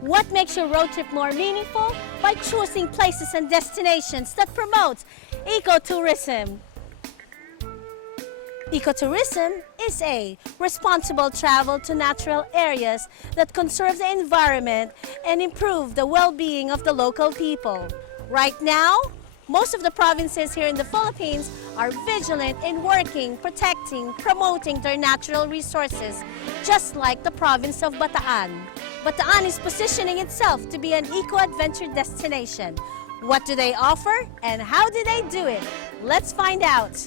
What makes your road trip more meaningful? By choosing places and destinations that promote ecotourism. Ecotourism is a responsible travel to natural areas that conserve the environment and improve the well-being of the local people. Right now, most of the provinces here in the Philippines are vigilant in working, protecting, promoting their natural resources, just like the province of Bataan. Bataan is positioning itself to be an eco-adventure destination. What do they offer and how do they do it? Let's find out.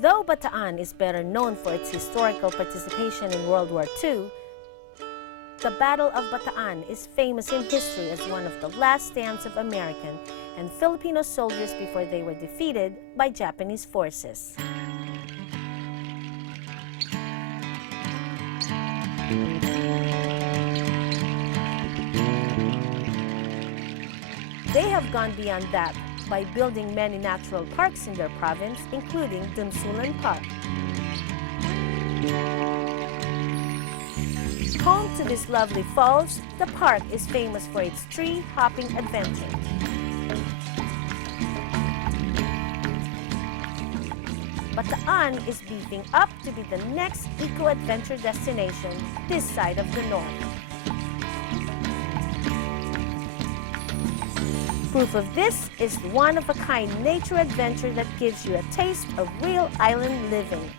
Though Bataan is better known for its historical participation in World War II, the Battle of Bataan is famous in history as one of the last stands of American and Filipino soldiers before they were defeated by Japanese forces. They have gone beyond that by building many natural parks in their province, including Dunsulan Park. Home to these lovely falls, the park is famous for its tree-hopping adventure. Bataan is beefing up to be the next eco-adventure destination this side of the north. Proof of this is one-of-a-kind nature adventure that gives you a taste of real island living.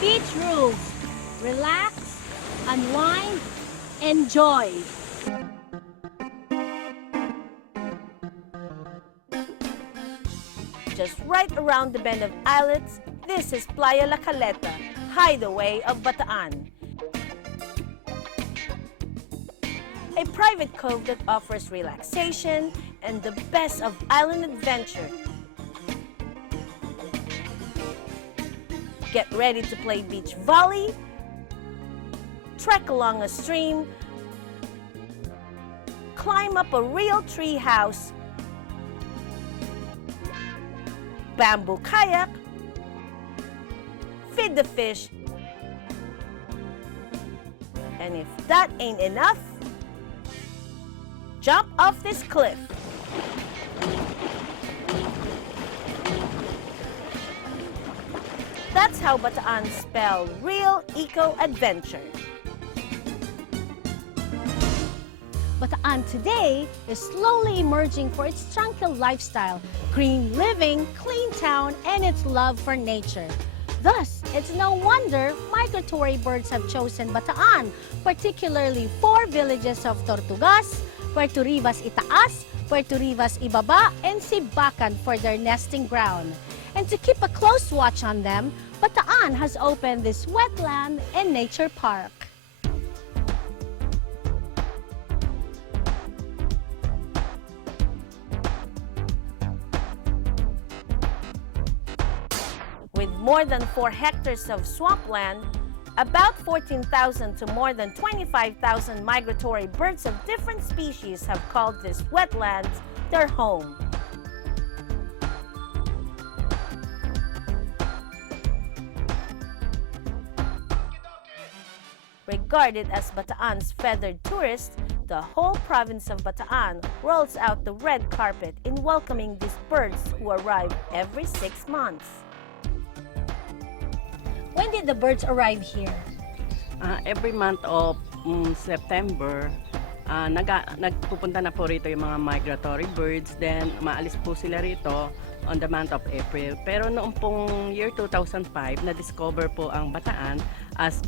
Beach rules. Relax, unwind, enjoy. Just right around the bend of islets, this is Playa La Caleta, hideaway of Bataan. A private cove that offers relaxation and the best of island adventure. Get ready to play beach volley, trek along a stream, climb up a real tree house, bamboo kayak, feed the fish, and if that ain't enough, jump off this cliff. That's how Bataan spelled real eco-adventure. Bataan today is slowly emerging for its tranquil lifestyle, green living, clean town, and its love for nature. Thus, it's no wonder migratory birds have chosen Bataan, particularly four villages of Tortugas, Puerto Rivas Itaas, Puerto Rivas Ibaba, and Sibacan for their nesting ground. And to keep a close watch on them, Bataan has opened this wetland and nature park. With more than 4 hectares of swampland, about 14,000 to more than 25,000 migratory birds of different species have called this wetlands their home. Regarded as Bataan's feathered tourist, the whole province of Bataan rolls out the red carpet in welcoming these birds who arrive every 6 months. When did the birds arrive here? Every month of September, nagpupunta na po rito yung mga migratory birds, then maalis po sila rito on the month of April. Pero noong pong year 2005, na-discover po ang Bataan as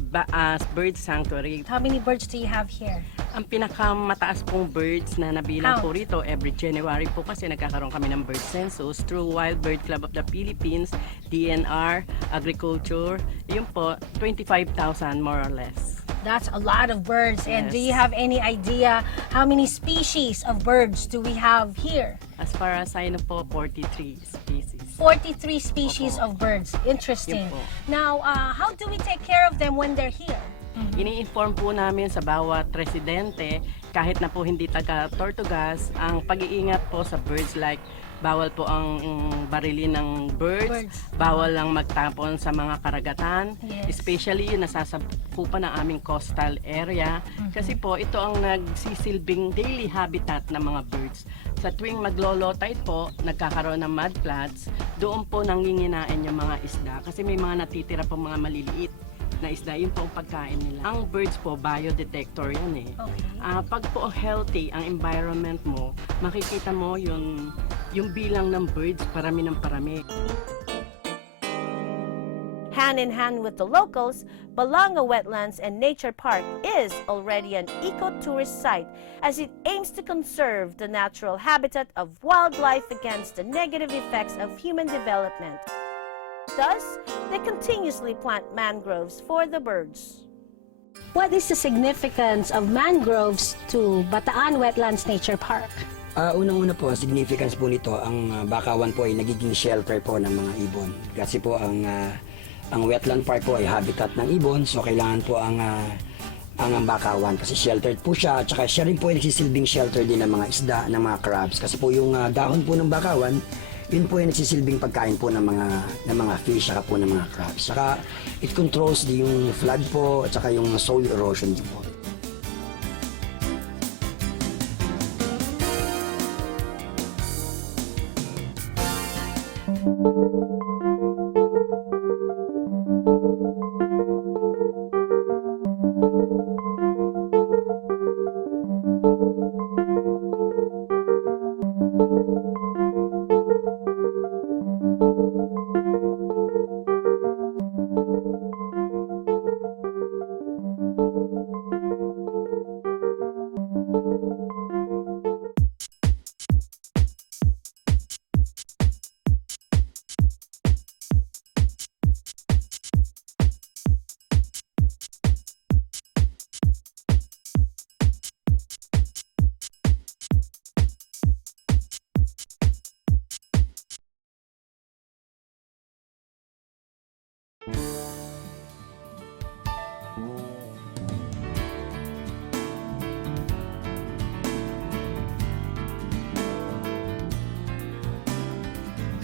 bird sanctuary. How many birds do you have here? Ang pinakamataas pong birds na nabilang po rito every January po kasi nagkakaroon kami ng bird census through Wild Bird Club of the Philippines, DNR, Agriculture. Yun po, 25,000 more or less. That's a lot of birds. And do you Yes. have any idea how many species of birds do we have here? As far as I know po, 43 species. 43 species Opo. of birds. Interesting. Yun po. Now, how do we take care of them when they're here? Ini-inform po namin sa bawat residente, kahit na po hindi taga-Tortugas, ang pag-iingat po sa birds like bawal po ang barilin ng birds, bawal lang magtapon sa mga karagatan, Yes. especially yung nasasakupan ng aming coastal area, kasi po ito ang nagsisilbing daily habitat ng mga birds. Sa tuwing maglo-low tide po, nagkakaroon ng mud floods, doon po nanginginain yung mga isda, kasi may mga natitira po mga maliliit na isda, yun po ang pagkain nila. Ang birds po, biodetector yan eh. Okay. Pag po healthy ang environment mo, makikita mo yung bilang ng birds, parami ng parami. Hand in hand with the locals, Balanga Wetlands and Nature Park is already an eco-tourist site as it aims to conserve the natural habitat of wildlife against the negative effects of human development. Thus, they continuously plant mangroves for the birds. What is the significance of mangroves to Bataan Wetlands Nature Park? Unang-una po, significance po nito, ang bakawan po ay nagiging shelter po ng mga ibon. Kasi po ang wetland park po ay habitat ng ibon, so kailangan po ang bakawan kasi sheltered po siya, at saka siya rin po ay nagsisilbing shelter din ng mga isda, ng mga crabs. Kasi po yung dahon po ng bakawan, yun po ay nagsisilbing pagkain po ng mga fish, saka po ng mga crabs. Saka it controls yung flood po, at saka yung soil erosion din po.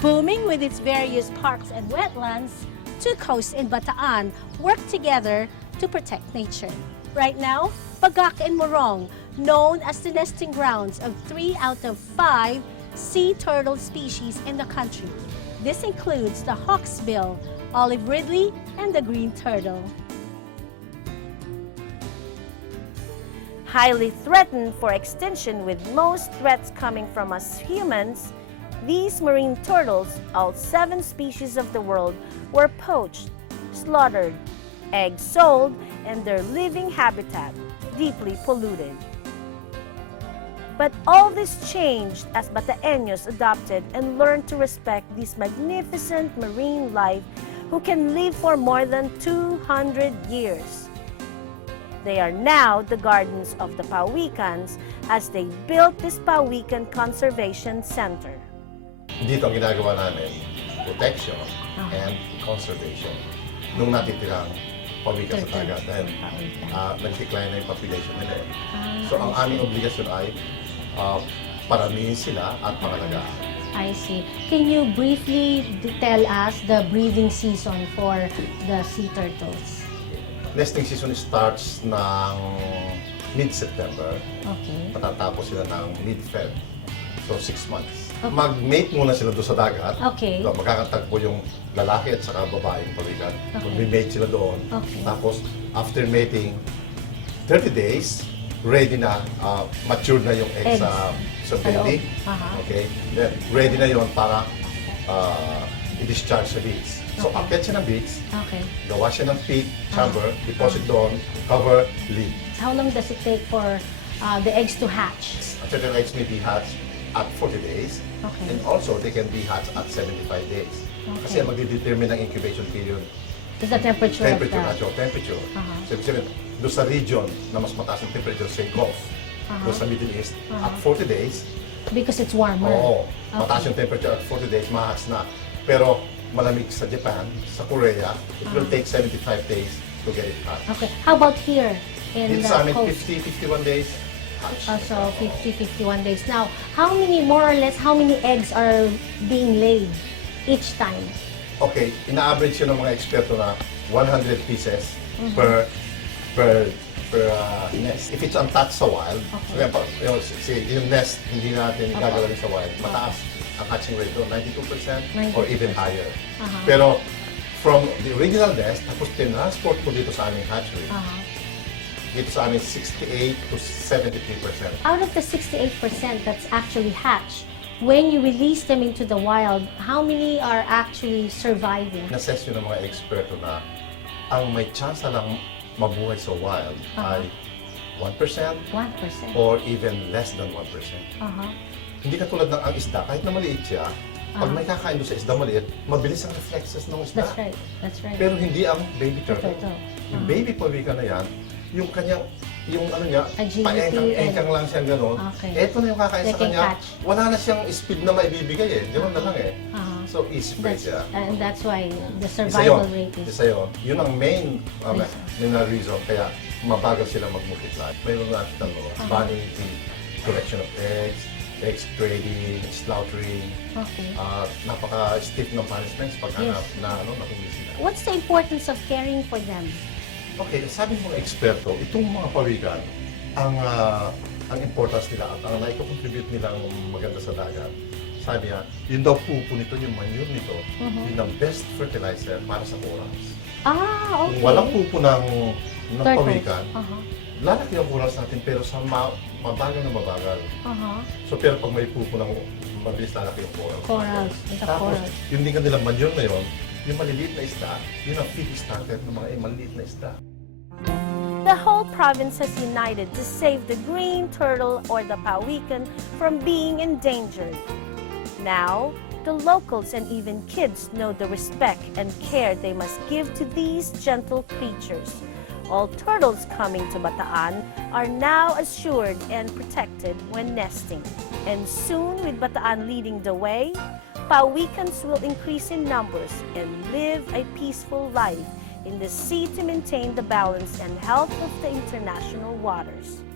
Booming with its various parks and wetlands, two coasts in Bataan work together to protect nature. Right now, Bagak and Morong, known as the nesting grounds of 3 out of 5 sea turtle species in the country. This includes the hawksbill, olive ridley, and the green turtle. Highly threatened for extinction, with most threats coming from us humans, these marine turtles, all 7 species of the world, were poached, slaughtered, eggs sold, and their living habitat deeply polluted. But all this changed as Bataeños adopted and learned to respect this magnificent marine life who can live for more than 200 years. They are now the guardians of the Pawikans as they built this Pawikan Conservation Center. Dito ang ginagawa namin, protection and conservation nung natitirang pawikan sa dagat dahil nag-decline na yung population nila. So ang aming obligasyon ay paramihin sila at pangalagaan. I see. Can you briefly tell us the breeding season for the sea turtles? Nesting season starts ng mid-September. Okay. Matatapos sila ng mid-Feb. So 6 months. Okay. Mag-mate muna sila doon sa dagat. Okay. So, magkakatagpo yung lalaki at saka babaeng pawikan. Okay. Mag-mate sila doon. Okay. Tapos, after mating, 30 days, ready na, matured na yung egg sa belly. Okay? Then, ready na yon para i-discharge sa beaks. So, akit siya ng beaks, gawa siya ng peak, chamber, deposit doon, cover, lid. How long does it take for the eggs to hatch? Certain eggs may be hatched at 40 days, and also they can be hatched at 75 days. Kasi ang magdedetermine ng incubation period, Is the temperature of the... natural temperature. So, ibig sabihin, doon sa region na mas mataas ang temperature, say Gulf, doon sa Middle East, at 40 days, Because it's warmer. oo, mataas yung temperature at 40 days, mahatch na. Pero malamig sa Japan, sa Korea, it will take 75 days to get it hatched. Okay. How about here in Dito the sa amin, coast? 50, 51 days, hatch. So 50, 51 days. Now, how many, more or less, how many eggs are being laid each time? Okay, ina-average yun ng mga eksperto na 100 pieces per nest. If it's untouched sa wild, yung nest hindi natin gagawin sa wild, mataas ang hatching rate doon, 92% or even higher. Pero from the original nest, tapos tinransport ko dito sa aming hatchery, dito sa amin 68 to 73%. Out of the 68% that's actually hatched, when you release them into the wild, how many are actually surviving? Na-assess yun ng mga eksperto na ang may chance lang mabuhay sa wild ay 1% 1%. or even less than 1%. Hindi katulad ng ang isda, kahit na maliit siya, pag may kakain doon sa isda maliit, mabilis ang reflexes ng isda. That's right. That's right. Pero hindi ang baby turtle. Turtle. Yung baby pawikan na yan, yung kanyang, yung ano niya, Agility paengkang-engkang lang siyang gano'n. Okay. Eto na yung kakain They sa can kanya, catch. wala na siyang speed na maibibigay eh. Gano'n na lang eh. So, easy prey siya. And that's why the Isa survival yun. rate is... Isa yun. Yun ang main reason kaya mabagal sila mag-multiply. Mayroon na tanong, banning the collection of eggs trading, slaughtering, napaka-stiff ng punishments pagka nahuli sila. What's the importance of caring for them? Okay, sabi ng mga eksperto, itong mga pawikan, ang importance nila at ang naiko-contribute nilang maganda sa dagat, sabi niya, yun daw pupo nito, yung manure nito, yun ang best fertilizer para sa corals. Okay. Kung walang pupo ng Turtles. pawikan, lalaki ang corals natin pero sa mabagal na mabagal. So pero pag may pupo ng mabilis lalaki yung corals. Corals. The Tapos, corals. yung hindi kanilang manure na yun, yung maliliit na isda, yun ang feed starter ng mga maliliit na isda. The whole province has united to save the green turtle or the pawikan from being endangered. Now, the locals and even kids know the respect and care they must give to these gentle creatures. All turtles coming to Bataan are now assured and protected when nesting. And soon, with Bataan leading the way, pawikans will increase in numbers and live a peaceful life in the sea to maintain the balance and health of the international waters.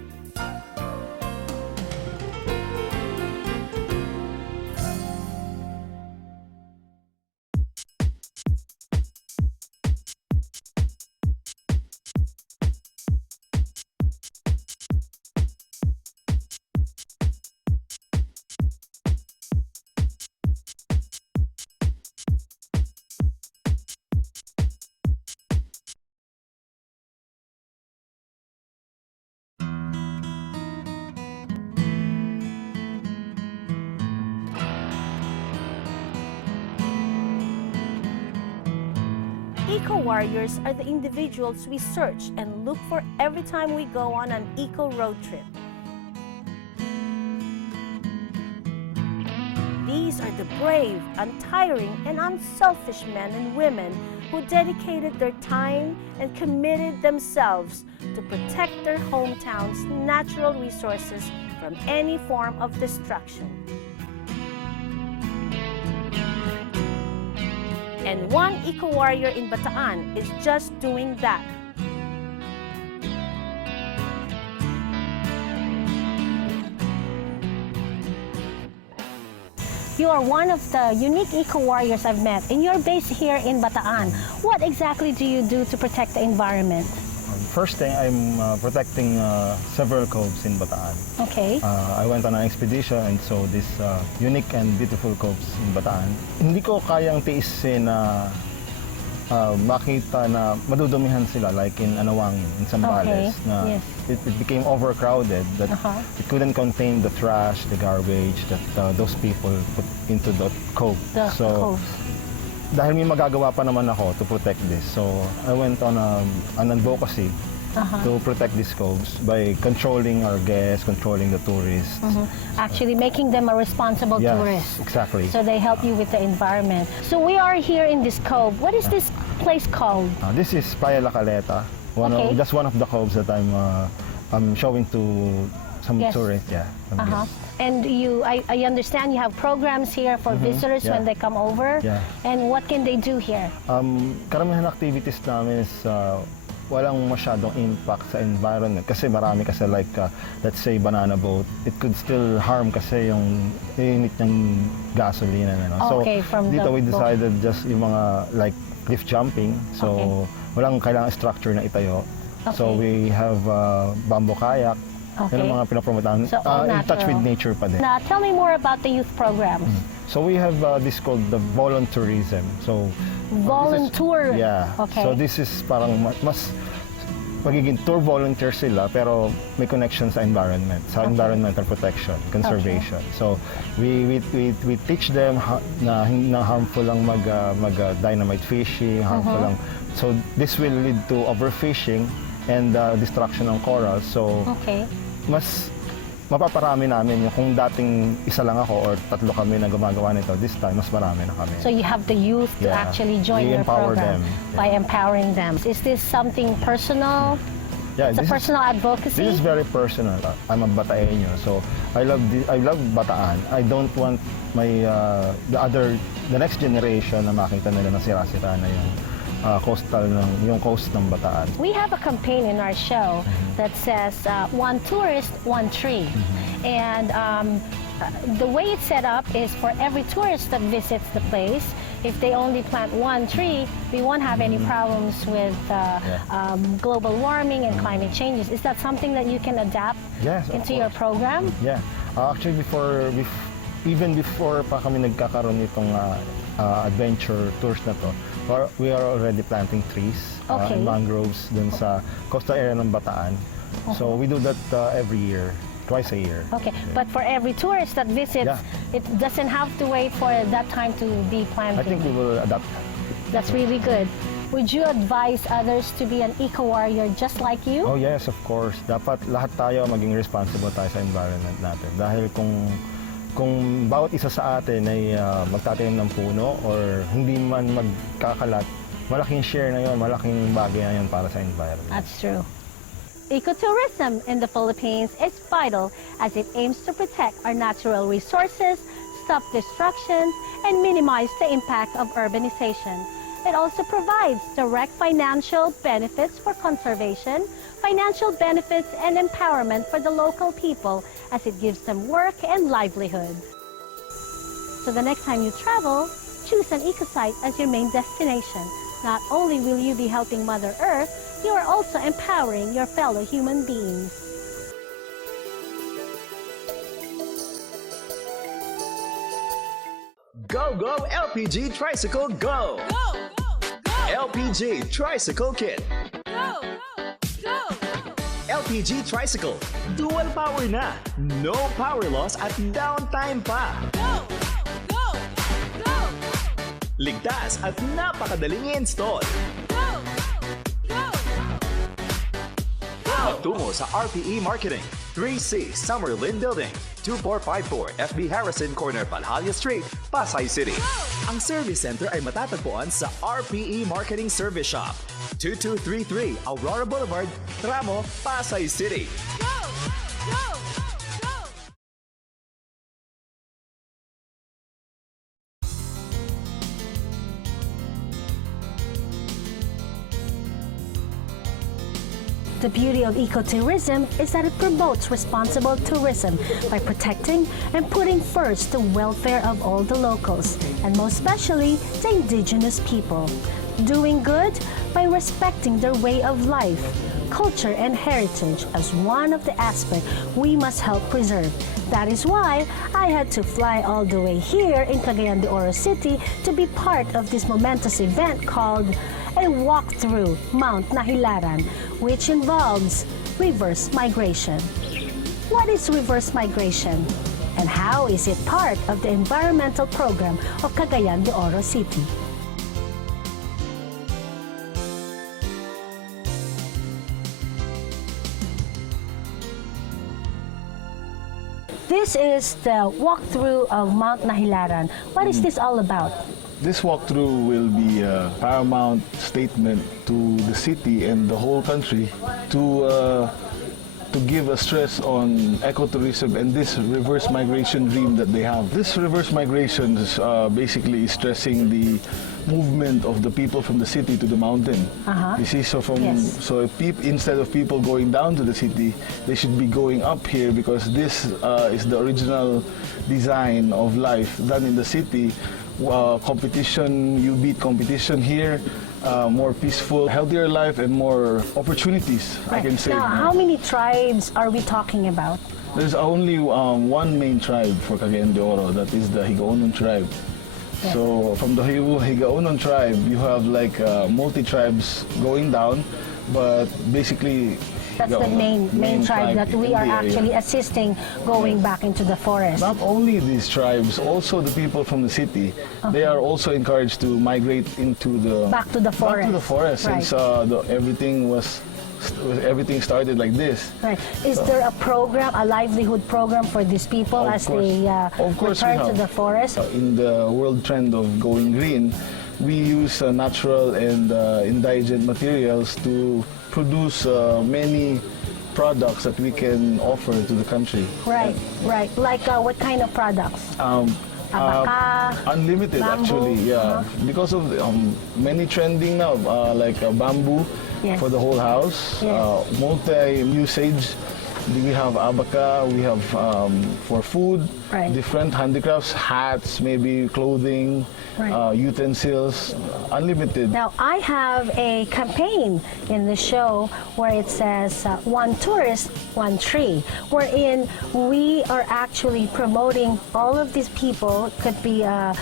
Eco-warriors are the individuals we search and look for every time we go on an eco-road trip. These are the brave, untiring, and unselfish men and women who dedicated their time and committed themselves to protect their hometowns' natural resources from any form of destruction. And one eco-warrior in Bataan is just doing that. You are one of the unique eco-warriors I've met, and you're based here in Bataan. What exactly do you do to protect the environment? First thing, I'm protecting several coves in Bataan. Okay. I went on an expedition and saw these unique and beautiful coves in Bataan. Hindi ko kayang tiisin na makita na madudumihan sila like in Anawangin, in Zambales, na yes. it became overcrowded, that it couldn't contain the trash, the garbage that those people put into the cove. The cove. Dahil may magagawa pa naman ako to protect this, so I went on an advocacy to protect these coves by controlling our guests, controlling the tourists. Actually making them a responsible Yes, tourist. exactly. So they help you with the environment. So we are here in this cove. What is this place called? This is Playa La Caleta. Okay. That's one of the coves that I'm showing to some Yes. tourists. Yeah. some guests. And I understand you have programs here for visitors yeah. when they come over. Yeah. And what can they do here? Karamihan activities namin is walang masyadong impact sa environment kasi marami kasi like let's say banana boat, it could still harm kasi yung init ng gasolina na. Okay, so from dito the we decided just yung mga like cliff jumping, so walang kailangang structure na itayo. So we have bamboo kayak. Okay. Yan ang mga pinapromotahan. So, all in touch with natural. nature pa din. Now, tell me more about the youth programs. So we have this called the volunteerism. So Volunteer. yeah. Okay. So this is parang mas magiging tour volunteer sila pero may connection sa environment, sa environmental protection, conservation. So we teach them na harmful lang mag dynamite fishing, harmful lang. So this will lead to overfishing and destruction ng corals. So mas mapaparami namin yung kung dating isa lang ako or tatlo kami na gumagawa nito, this time mas marami na kami. So you have the youth to Yeah. actually join We your empower program them. Yeah. by empowering them. Is this something personal? Yeah, It's a this is- personal advocacy? This is very personal. I'm a Bataeño, so I love Bataan. I don't want the next generation na makita nila na sira-sira na yung yung coast ng Bataan. We have a campaign in our show that says one tourist, one tree. And the way it's set up is for every tourist that visits the place, if they only plant one tree, we won't have any problems with global warming and climate changes. Is that something that you can adapt Yes, of into your course. program? Yeah. Actually, even before pa kami nagkakaroon nitong adventure tours na to, we are already planting trees and mangroves dun sa coastal area ng Bataan. So we do that every year, twice a year. Okay, but for every tourist that visits, it doesn't have to wait for that time to be planted. I think we will adapt. That's really good. Would you advise others to be an eco-warrior just like you? Oh yes, of course. Dapat lahat tayo maging responsible tayo sa environment natin. Dahil kung bawat isa sa atin ay magtatanim ng puno or hindi man magkakalat, malaking share na yon, malaking bagay na yon para sa environment. That's true. Ecotourism in the Philippines is vital as it aims to protect our natural resources, stop destruction, and minimize the impact of urbanization. It also provides direct financial benefits for conservation, financial benefits and empowerment for the local people as it gives them work and livelihood. So the next time you travel, choose an eco-site as your main destination. Not only will you be helping Mother Earth, you are also empowering your fellow human beings. Go, go, LPG Tricycle, go! Go, go, go! LPG Tricycle Kit. Go, go, go! LPG Tricycle. Dual power na. No power loss at downtime pa. Go, go, go! Ligtas at napakadaling i-install. Go, go, go! Magtungo sa RPE Marketing, 3C Summerlin Building, 2454 FB Harrison Corner, Palhalia Street, Pasay City. Ang service center ay matatagpuan sa RPE Marketing Service Shop, 2233 Aurora Boulevard, Tramo, Pasay City. Go, go, go! The beauty of ecotourism is that it promotes responsible tourism by protecting and putting first the welfare of all the locals, and most especially the indigenous people. Doing good by respecting their way of life, culture, and heritage as one of the aspects we must help preserve. That is why I had to fly all the way here in Cagayan de Oro City to be part of this momentous event called a walk through Mount Nahilaran, which involves reverse migration. What is reverse migration? And how is it part of the environmental program of Cagayan de Oro City? This is the walkthrough of Mount Nahilaran. What is this all about? This walkthrough will be a paramount statement to the city and the whole country to give a stress on ecotourism and this reverse migration dream that they have. This reverse migration is basically stressing the movement of the people from the city to the mountain. You see, so instead of people going down to the city, they should be going up here because this is the original design of life done in the city. Competition, you beat competition here. More peaceful, healthier life, and more opportunities, I can say. Now, how many tribes are we talking about? There's only one main tribe for Cagayan de Oro, that is the Higaonon tribe. Yeah. So from the Higaonon tribe, you have like multi-tribes going down, but basically That's the main tribe that we are actually assisting going back into the forest. Not only these tribes, also the people from the city, they are also encouraged to migrate into the Back to the forest. Back to the forest, Right. since everything started like this. Right. Is there a program, a livelihood program for these people Of as course. they Of course we return to have. the forest? In the world trend of going green, we use natural and indigent materials to produce many products that we can offer to the country. Right, right. Like what kind of products? Abaka, Unlimited, bamboo, actually, yeah. Because of many trending now, like bamboo Yes. for the whole house, Yes. multi-usage. We have abaka, we have for food, Right. different handicrafts, hats, maybe clothing, Right. utensils, unlimited. Now, I have a campaign in the show where it says one tourist, one tree, wherein we are actually promoting all of these people. It could be a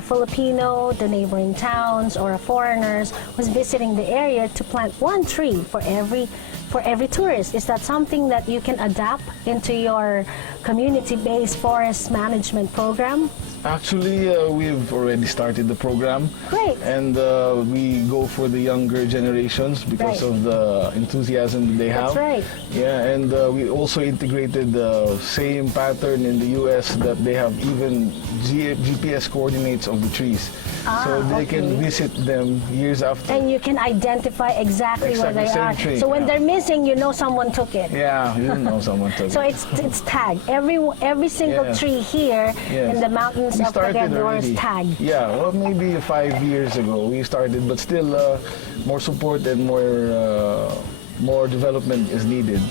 Filipino, the neighboring towns, or a foreigners who's visiting the area to plant one tree for every tourist. Is that something that you can adapt into your community-based forest management program? Actually, we've already started the program. Great. And we go for the younger generations because Right. of the enthusiasm that they have. That's right. Yeah, and we also integrated the same pattern in the US that they have even GPS coordinates of the trees. So they can visit them years after. And you can identify exactly where Exactly, they same are. tree, So when yeah. they're missing, you know someone took it. Yeah, you don't know someone took So it. it's tagged. Every single Yes. tree here Yes. in the mountains We of started Cagayan de Oro is already. tagged. Yeah, well, maybe 5 years ago we started, but still more support and more development is needed.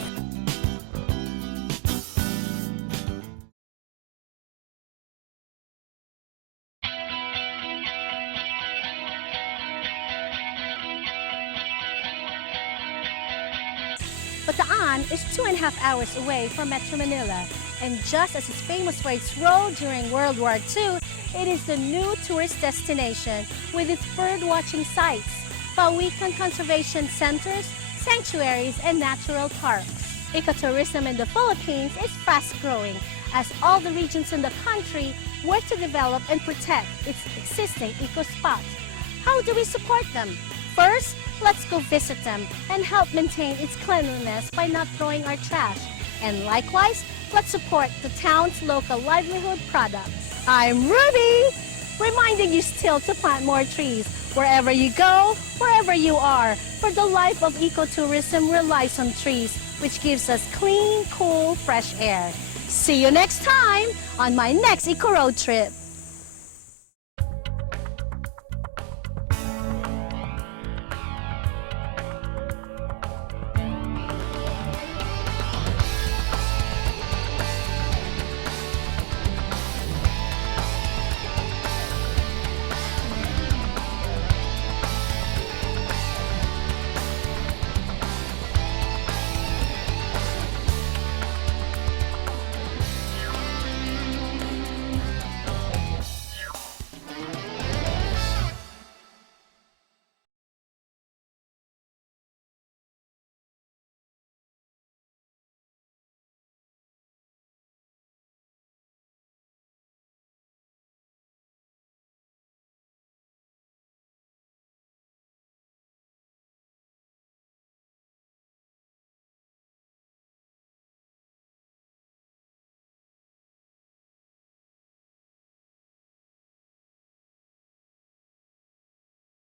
BATAAN is 2.5 hours away from Metro Manila, and just as it's famous for its role during World War II, it is the new tourist destination with its bird-watching sites, Pawikan conservation centers, sanctuaries, and natural parks. Ecotourism in the Philippines is fast-growing as all the regions in the country work to develop and protect its existing eco-spots. How do we support them? First, let's go visit them and help maintain its cleanliness by not throwing our trash. And likewise, let's support the town's local livelihood products. I'm Ruby, reminding you still to plant more trees wherever you go, wherever you are, for the life of ecotourism relies on trees, which gives us clean, cool, fresh air. See you next time on my next Eco Road trip.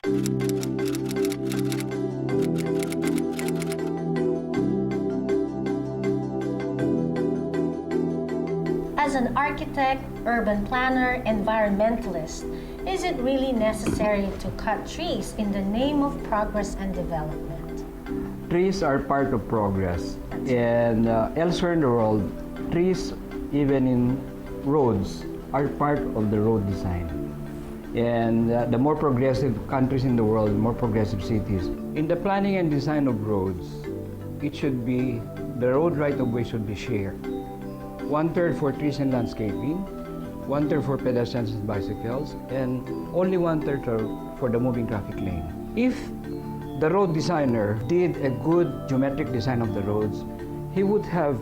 As an architect, urban planner, environmentalist, is it really necessary to cut trees in the name of progress and development? Trees are part of progress. And elsewhere in the world, trees, even in roads, are part of the road design. And the more progressive countries in the world, more progressive cities. In the planning and design of roads, it should be, the road right-of-way should be shared. 1/3 for trees and landscaping, 1/3 for pedestrians and bicycles, and only 1/3 for the moving traffic lane. If the road designer did a good geometric design of the roads, he would have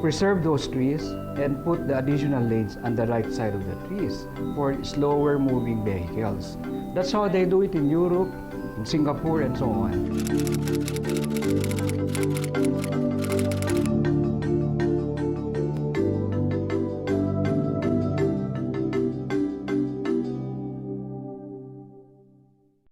preserved those trees and put the additional lanes on the right side of the trees for slower moving vehicles. That's how they do it in Europe, in Singapore, and so on.